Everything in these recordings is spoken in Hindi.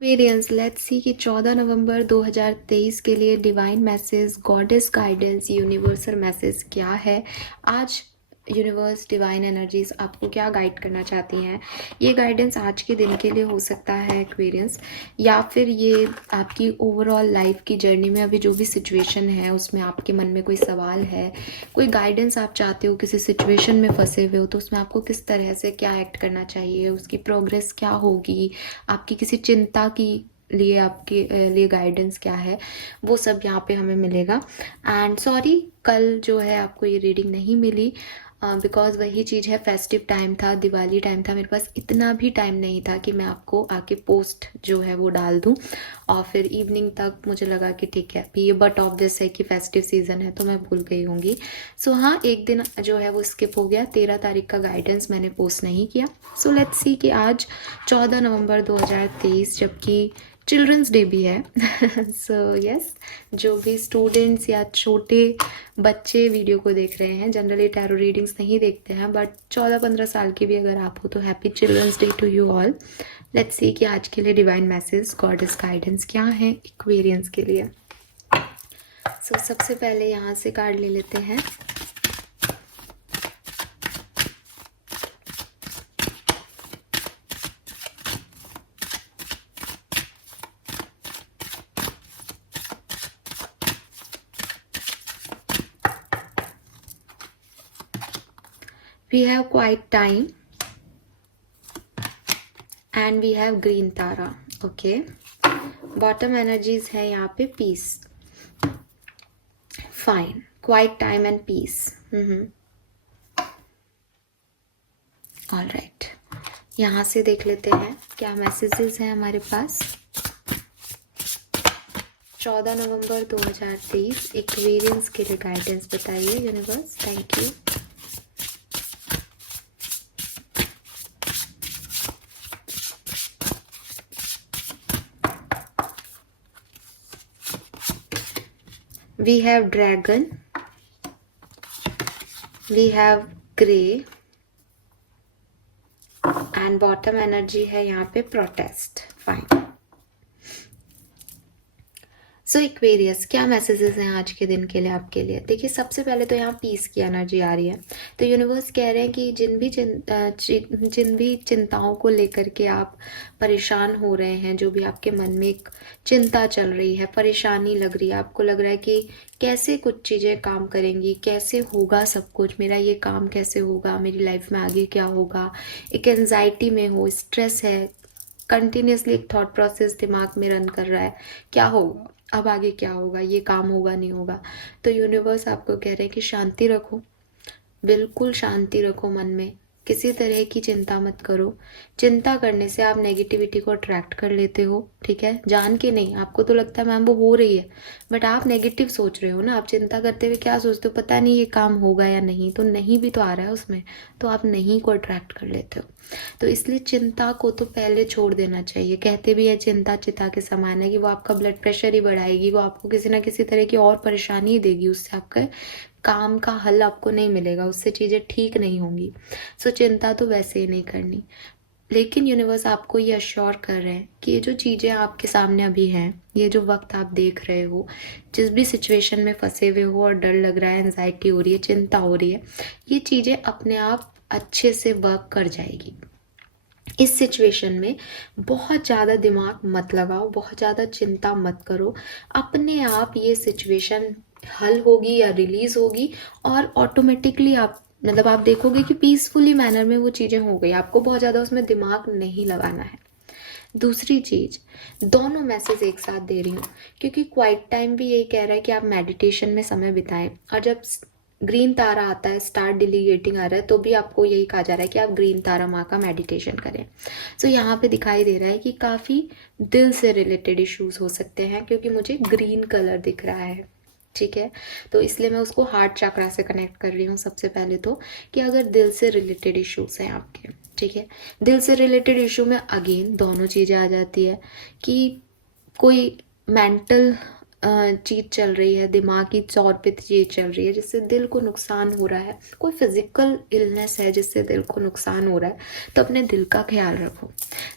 वेरियंस लेट्स सी कि 14 नवंबर 2023 के लिए divine message, goddess guidance, universal message क्या है आज। यूनिवर्स, डिवाइन एनर्जीज आपको क्या गाइड करना चाहती हैं। ये गाइडेंस आज के दिन के लिए हो सकता है एक्वेरियंस, या फिर ये आपकी ओवरऑल लाइफ की जर्नी में अभी जो भी सिचुएशन है उसमें आपके मन में कोई सवाल है, कोई गाइडेंस आप चाहते हो, किसी सिचुएशन में फंसे हुए हो तो उसमें आपको किस तरह से क्या एक्ट करना चाहिए, उसकी प्रोग्रेस क्या होगी, आपकी किसी चिंता की लिए आपके लिए गाइडेंस क्या है, वो सब यहाँ पे हमें मिलेगा। एंड सॉरी कल जो है आपको ये रीडिंग नहीं मिली बिकॉज वही चीज़ है, फेस्टिव टाइम था, दिवाली टाइम था, मेरे पास इतना भी टाइम नहीं था कि मैं आपको आके पोस्ट जो है वो डाल दूँ। और फिर इवनिंग तक मुझे लगा कि ठीक है अभी ये बट ऑब्वियस है कि फेस्टिव सीज़न है तो मैं भूल गई होंगी। सो हाँ, एक दिन जो है वो स्किप हो गया, 13 तारीख का गाइडेंस मैंने पोस्ट नहीं किया। सो लेट्स सी कि आज 14 नवंबर 2023 जबकि चिल्ड्रंस डे भी है सो यस, जो भी स्टूडेंट्स या छोटे बच्चे वीडियो को देख रहे हैं, जनरली टैरो रीडिंग्स नहीं देखते हैं, बट 14-15 साल के भी अगर आप हो तो happy children's day to you all. Let's see कि आज के लिए डिवाइन मैसेज, गॉडेस गाइडेंस क्या है एक्वेरियंस के लिए। सो सबसे पहले यहाँ से कार्ड ले लेते हैं। We have quiet time and we have green tara. Okay, bottom energies है यहाँ पे peace, fine, quiet time and peace. All right, यहाँ से देख लेते हैं क्या मैसेजेस हैं हमारे पास। 14 नवंबर 2023 एक्वेरियंस के लिए गाइडेंस बताइए universe. Thank you. We have dragon, we have grey and bottom energy है यहाँ पे protest. Fine. सो एक्वेरियस, क्या मैसेजेस हैं आज के दिन के लिए आपके लिए। देखिए सबसे पहले तो यहाँ पीस की एनर्जी आ रही है, तो यूनिवर्स कह रहे हैं कि जिन भी चिंताओं को लेकर के आप परेशान हो रहे हैं, जो भी आपके मन में एक चिंता चल रही है, परेशानी लग रही है, आपको लग रहा है कि कैसे कुछ चीज़ें काम करेंगी, कैसे होगा सब कुछ, मेरा ये काम कैसे होगा, मेरी लाइफ में आगे क्या होगा, एक एंजाइटी में हो, स्ट्रेस है, कंटिन्यूसली एक थॉट प्रोसेस दिमाग में रन कर रहा है, क्या होगा अब आगे, क्या होगा, ये काम होगा नहीं होगा। तो यूनिवर्स आपको कह रहे हैं कि शांति रखो, बिल्कुल शांति रखो मन में, किसी तरह की चिंता मत करो। चिंता करने से आप नेगेटिविटी को अट्रैक्ट कर लेते हो, ठीक है, जान के नहीं। आपको तो लगता है मैम वो हो रही है, बट आप नेगेटिव सोच रहे हो ना। आप चिंता करते हुए क्या सोचते हो, पता नहीं ये काम होगा या नहीं, तो नहीं भी तो आ रहा है उसमें, तो आप नहीं को अट्रैक्ट कर लेते हो। तो इसलिए चिंता को तो पहले छोड़ देना चाहिए। कहते भी है चिंता चिता के समान है, कि वो आपका ब्लड प्रेशर ही बढ़ाएगी, वो आपको किसी ना किसी तरह की और परेशानी देगी, उससे आपका काम का हल आपको नहीं मिलेगा, उससे चीज़ें ठीक नहीं होंगी। सो चिंता तो वैसे ही नहीं करनी। लेकिन यूनिवर्स आपको ये अश्योर कर रहे हैं कि ये जो चीज़ें आपके सामने अभी हैं, ये जो वक्त आप देख रहे हो, जिस भी सिचुएशन में फंसे हुए हो और डर लग रहा है, एंजाइटी हो रही है, चिंता हो रही है, ये चीज़ें अपने आप अच्छे से वर्क कर जाएगी। इस सिचुएशन में बहुत ज़्यादा दिमाग मत लगाओ, बहुत ज़्यादा चिंता मत करो, अपने आप ये सिचुएशन हल होगी या रिलीज होगी, और ऑटोमेटिकली आप देखोगे कि पीसफुली मैनर में वो चीज़ें हो गई। आपको बहुत ज़्यादा उसमें दिमाग नहीं लगाना है। दूसरी चीज़, दोनों मैसेज एक साथ दे रही हूँ, क्योंकि क्वाइट टाइम भी यही कह रहा है कि आप मेडिटेशन में समय बिताएं, और जब ग्रीन तारा आता है, स्टार डिलीगेटिंग आ रहा है, तो भी आपको यही कहा जा रहा है कि आप ग्रीन तारा माँ का मेडिटेशन करें। सो यहाँ पे दिखाई दे रहा है कि काफ़ी दिल से रिलेटेड इश्यूज हो सकते हैं, क्योंकि मुझे ग्रीन कलर दिख रहा है, ठीक है। तो इसलिए मैं उसको हार्ट चक्रा से कनेक्ट कर रही हूँ सबसे पहले तो, कि अगर दिल से रिलेटेड इश्यूज हैं आपके, ठीक है, दिल से रिलेटेड इशू में अगेन दोनों चीज़ें आ जाती है, कि कोई मेंटल चीज़ चल रही है, दिमागी तौर पे चीज़ चल रही है जिससे दिल को नुकसान हो रहा है, कोई फिजिकल इलनेस है जिससे दिल को नुकसान हो रहा है, तो अपने दिल का ख्याल रखो।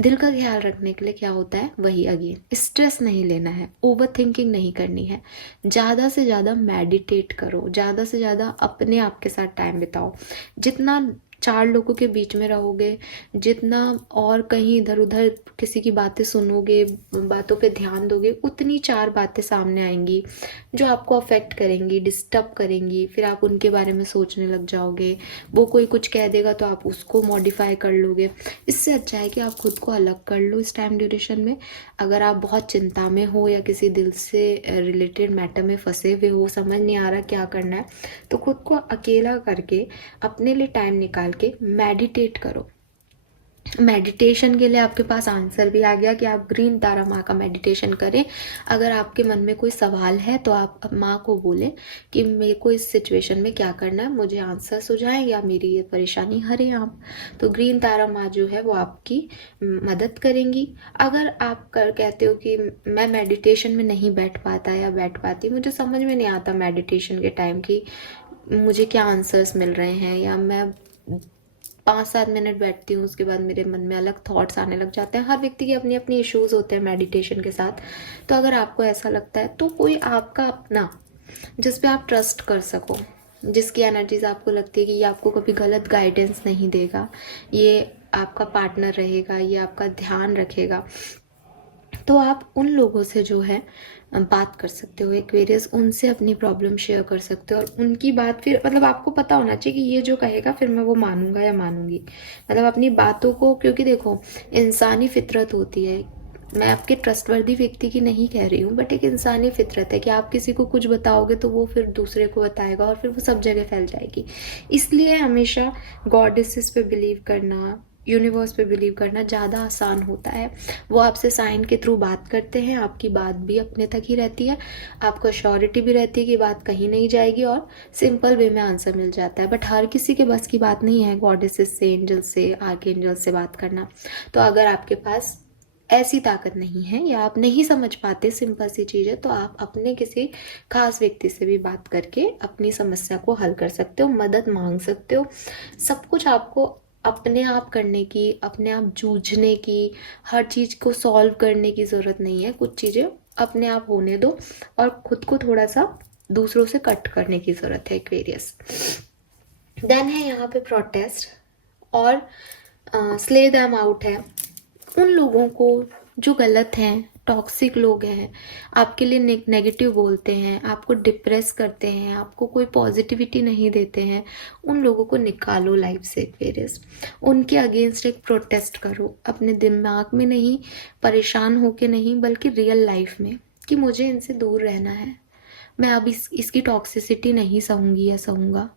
दिल का ख्याल रखने के लिए क्या होता है, वही अगेन स्ट्रेस नहीं लेना है, ओवर थिंकिंग नहीं करनी है, ज़्यादा से ज़्यादा मेडिटेट करो, ज़्यादा से ज़्यादा अपने आप के साथ टाइम बिताओ। जितना चार लोगों के बीच में रहोगे, जितना और कहीं इधर उधर किसी की बातें सुनोगे, बातों पे ध्यान दोगे, उतनी चार बातें सामने आएंगी जो आपको अफेक्ट करेंगी, डिस्टर्ब करेंगी, फिर आप उनके बारे में सोचने लग जाओगे। वो कोई कुछ कह देगा तो आप उसको मॉडिफाई कर लोगे। इससे अच्छा है कि आप खुद को अलग कर लो इस टाइम ड्यूरेशन में। अगर आप बहुत चिंता में हो या किसी दिल से रिलेटेड मैटर में फंसे हुए हो, समझ नहीं आ रहा क्या करना है, तो खुद को अकेला करके अपने लिए टाइम निकाल के मेडिटेट करो। मेडिटेशन के लिए आपके पास आंसर भी आ गया कि आप ग्रीन तारा माँ का मेडिटेशन करें। अगर आपके मन में कोई सवाल है तो आप माँ को बोलें कि मेरे को इस सिचुएशन में क्या करना है, मुझे आंसर सुझाएं या मेरी ये परेशानी हरें आप। तो ग्रीन तारा माँ जो है वो आपकी मदद करेंगी। अगर आप कहते हो कि मैं मेडिटेशन में नहीं बैठ पाता या बैठ पाती, मुझे समझ में नहीं आता मेडिटेशन के टाइम की मुझे क्या आंसर्स मिल रहे हैं, या मैं 5-7 मिनट बैठती हूँ उसके बाद मेरे मन में अलग थॉट्स आने लग जाते हैं। हर व्यक्ति के अपनी अपनी इश्यूज होते हैं मेडिटेशन के साथ। तो अगर आपको ऐसा लगता है तो कोई आपका अपना जिस पे आप ट्रस्ट कर सको, जिसकी एनर्जीज आपको लगती है कि ये आपको कभी गलत गाइडेंस नहीं देगा, ये आपका पार्टनर रहेगा, ये आपका ध्यान रखेगा, तो आप उन लोगों से जो है बात कर सकते हो एक्वेरियस, उनसे अपनी प्रॉब्लम शेयर कर सकते हो। और उनकी बात फिर मतलब आपको पता होना चाहिए कि ये जो कहेगा फिर मैं वो मानूंगा या मानूंगी, मतलब अपनी बातों को। क्योंकि देखो इंसानी फितरत होती है, मैं आपके ट्रस्टवर्दी व्यक्ति की नहीं कह रही हूँ, बट एक इंसानी फितरत है कि आप किसी को कुछ बताओगे तो वो फिर दूसरे को बताएगा और फिर वो सब जगह फैल जाएगी। इसलिए हमेशा गॉडेसेस पे बिलीव करना, यूनिवर्स पे बिलीव करना ज़्यादा आसान होता है। वो आपसे साइन के थ्रू बात करते हैं, आपकी बात भी अपने तक ही रहती है, आपको श्योरिटी भी रहती है कि बात कहीं नहीं जाएगी और सिंपल वे में आंसर मिल जाता है। बट हर किसी के बस की बात नहीं है गॉडेसेस से, एंजल से, आर्क एंजल से बात करना। तो अगर आपके पास ऐसी ताकत नहीं है या आप नहीं समझ पाते सिंपल सी चीज़ है, तो आप अपने किसी खास व्यक्ति से भी बात करके अपनी समस्या को हल कर सकते हो, मदद मांग सकते हो। सब कुछ आपको अपने आप करने की, अपने आप जूझने की, हर चीज़ को सॉल्व करने की ज़रूरत नहीं है। कुछ चीज़ें अपने आप होने दो और खुद को थोड़ा सा दूसरों से कट करने की ज़रूरत है एक्वेरियस। देन है यहाँ पे प्रोटेस्ट और स्ले देम आउट है। उन लोगों को जो गलत हैं, टॉक्सिक लोग हैं, आपके लिए नेगेटिव बोलते हैं, आपको डिप्रेस करते हैं, आपको कोई पॉजिटिविटी नहीं देते हैं, उन लोगों को निकालो लाइफ से एक्वेरियस। उनके अगेंस्ट एक प्रोटेस्ट करो, अपने दिमाग में नहीं, परेशान होके नहीं, बल्कि रियल लाइफ में, कि मुझे इनसे दूर रहना है, मैं अब इसकी टॉक्सिसिटी नहीं सहूँगी या सहूँगा।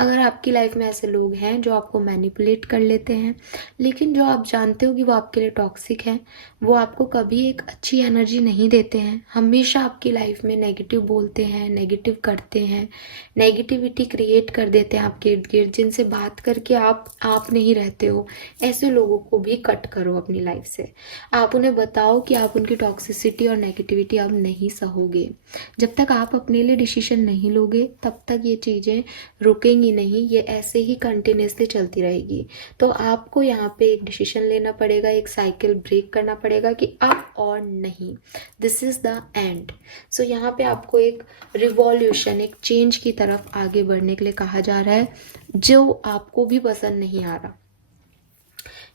अगर आपकी लाइफ में ऐसे लोग हैं जो आपको मैनिपुलेट कर लेते हैं, लेकिन जो आप जानते हो कि वो आपके लिए टॉक्सिक हैं, वो आपको कभी एक अच्छी एनर्जी नहीं देते हैं, हमेशा आपकी लाइफ में नेगेटिव बोलते हैं, नेगेटिव करते हैं, नेगेटिविटी क्रिएट कर देते हैं आपके इर्द गिर्द, जिनसे बात करके आप नहीं रहते हो, ऐसे लोगों को भी कट करो अपनी लाइफ से। आप उन्हें बताओ कि आप उनकी टॉक्सिसिटी और नेगेटिविटी अब नहीं सहोगे। जब तक आप अपने लिए डिसीजन नहीं लोगे तब तक ये चीज़ें रुकेंगी नहीं, ये ऐसे ही कंटिन्यूसली चलती रहेगी। तो आपको यहाँ पे एक डिसीजन लेना पड़ेगा, एक साइकिल ब्रेक करना पड़ेगा कि अब और नहीं, दिस इज़ द एंड। सो यहाँ पे आपको एक रिवॉल्यूशन, एक चेंज की तरफ आगे बढ़ने के लिए कहा जा रहा है, जो आपको भी पसंद नहीं आ रहा।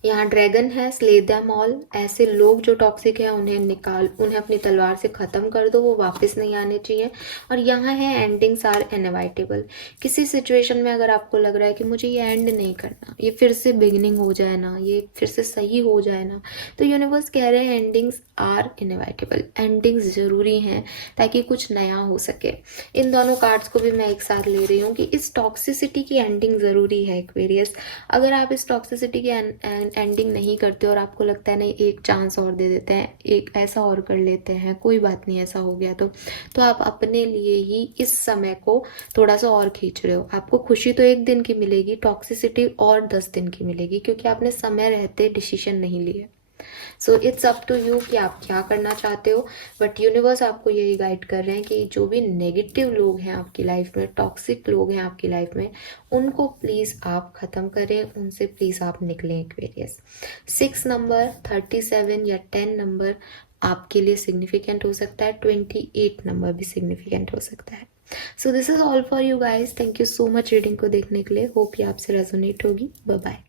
यहाँ ड्रैगन है, स्ले देम ऑल। ऐसे लोग जो टॉक्सिक है उन्हें अपनी तलवार से ख़त्म कर दो, वो वापस नहीं आने चाहिए। और यहाँ है एंडिंग्स आर इनएविटेबल। किसी सिचुएशन में अगर आपको लग रहा है कि मुझे ये एंड नहीं करना, ये फिर से बिगिनिंग हो जाए ना, ये फिर से सही हो जाए ना, तो यूनिवर्स कह रहे हैं एंडिंग्स आर इनएविटेबल, एंडिंग्स ज़रूरी हैं ताकि कुछ नया हो सके। इन दोनों कार्ड्स को भी मैं एक साथ ले रही हूँ कि इस टॉक्सिसिटी की एंडिंग ज़रूरी है एक्वेरियस। अगर आप इस टॉक्सिसिटी की एंडिंग नहीं करते और आपको लगता है नहीं एक चांस और दे देते हैं, एक ऐसा और कर लेते हैं, कोई बात नहीं ऐसा हो गया तो आप अपने लिए ही इस समय को थोड़ा सा और खींच रहे हो। आपको खुशी तो 1 दिन की मिलेगी, टॉक्सिसिटी और 10 दिन की मिलेगी, क्योंकि आपने समय रहते डिसीजन नहीं लिए। So it's up to you कि आप क्या करना चाहते हो, बट यूनिवर्स आपको यही गाइड कर रहे हैं कि जो भी नेगेटिव लोग हैं आपकी लाइफ में, टॉक्सिक लोग हैं आपकी लाइफ में, उनको प्लीज़ आप ख़त्म करें, उनसे प्लीज़ आप निकलें एक्वेरियस। 6 नंबर, 37 या 10 नंबर आपके लिए सिग्निफिकेंट हो सकता है, 28 नंबर भी सिग्निफिकेंट हो सकता है। So this is all for you guys. Thank you so much reading को देखने के लिए। होप ये आपसे रेजोनेट होगी। Bye bye.